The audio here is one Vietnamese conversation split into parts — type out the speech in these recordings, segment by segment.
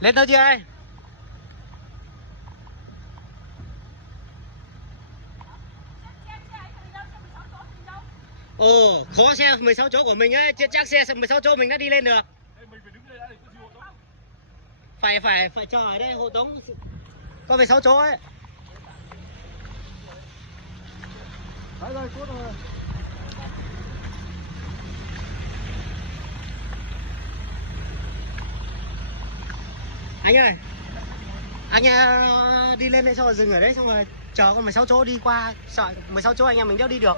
Lên thôi chị ơi. Ồ, khó xe 16 chỗ của mình ấy, chưa chắc xe 16 chỗ mình đã đi lên được. Phải chờ ở đây hộ tống có 16 chỗ ấy. Đấy rồi, cút rồi. Anh ơi, anh đi lên đây xong rồi dừng ở đấy xong rồi chờ con 16 chỗ đi qua, sợ 16 chỗ anh em mình đéo đi được.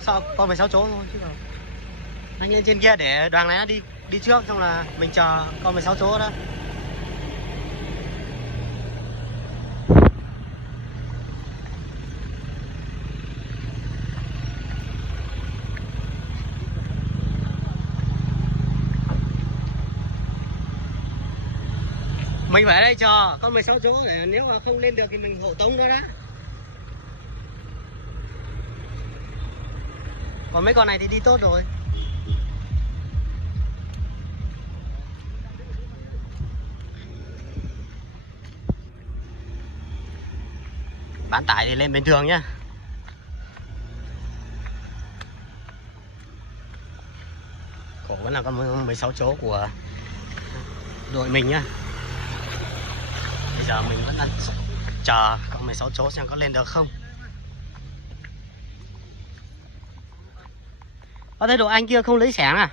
Sợ con 16 chỗ thôi chứ nào. Anh lên trên kia để đoàn này nó đi trước xong là mình chờ con 16 chỗ đó. Mình phải ở đây chờ con 16 chỗ để nếu mà không lên được thì mình hộ tống nó đã. Còn mấy con này thì đi tốt rồi. Bán tải thì lên bình thường nhá. Cổ vẫn là con 16 chỗ của đội mình nhá. Bây giờ mình vẫn đang chờ con 16 chỗ xem có lên được không. Có thấy đội anh kia không lấy xẻng à?